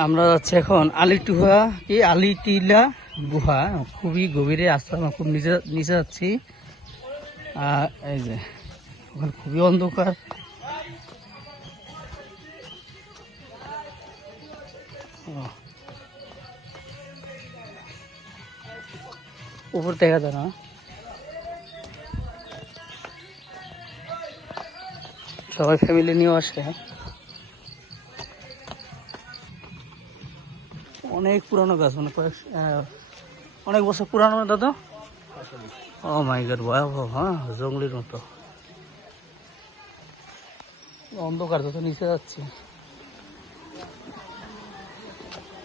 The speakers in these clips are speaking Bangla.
আমরা যাচ্ছি এখন আলিটুহা। কি আলিটিলা গুহা, খুবই গভীরে আসতে আমরা খুব নিচে নিচে যাচ্ছি। আর এই যে, ওখানে খুবই অন্ধকার। উপর দেখা যায় না। সবাই ফ্যামিলি নিয়েও আসে। অনেক পুরানো গাছ মানে কয়েক অনেক বছর পুরানো দাদা? ও মাই গড ভয়াবহ হ্যাঁ জঙ্গলির মতো। অন্ধকার তো নিচে যাচ্ছে।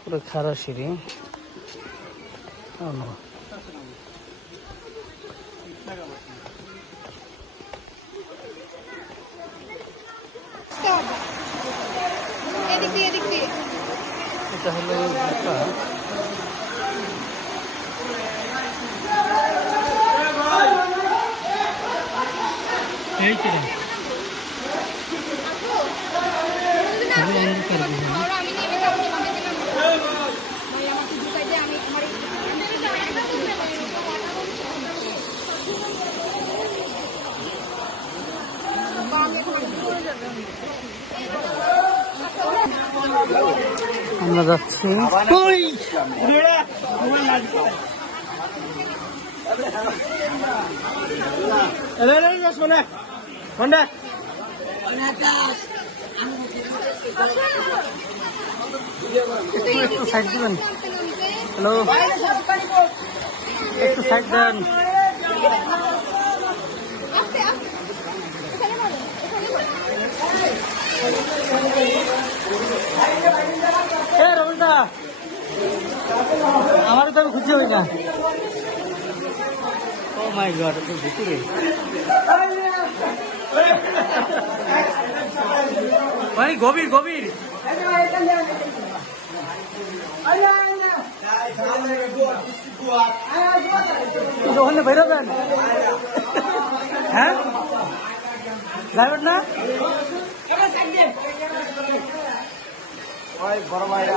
পুরো খারাপ সিঁড়ি। Oh, এটা হলো। এই তো রে। খুবই আমার যাচ্ছি। একটু সাইড দিবেন? হ্যালো? একটু সাইড দেন। আমার তো আমি খুঁজে হই না ও মাই গড একটু ভিতরে ভাই গভীর গভীর কিন্তু ওখানে বেরোবেন হ্যাঁ যাবেন না বড় ভাইরা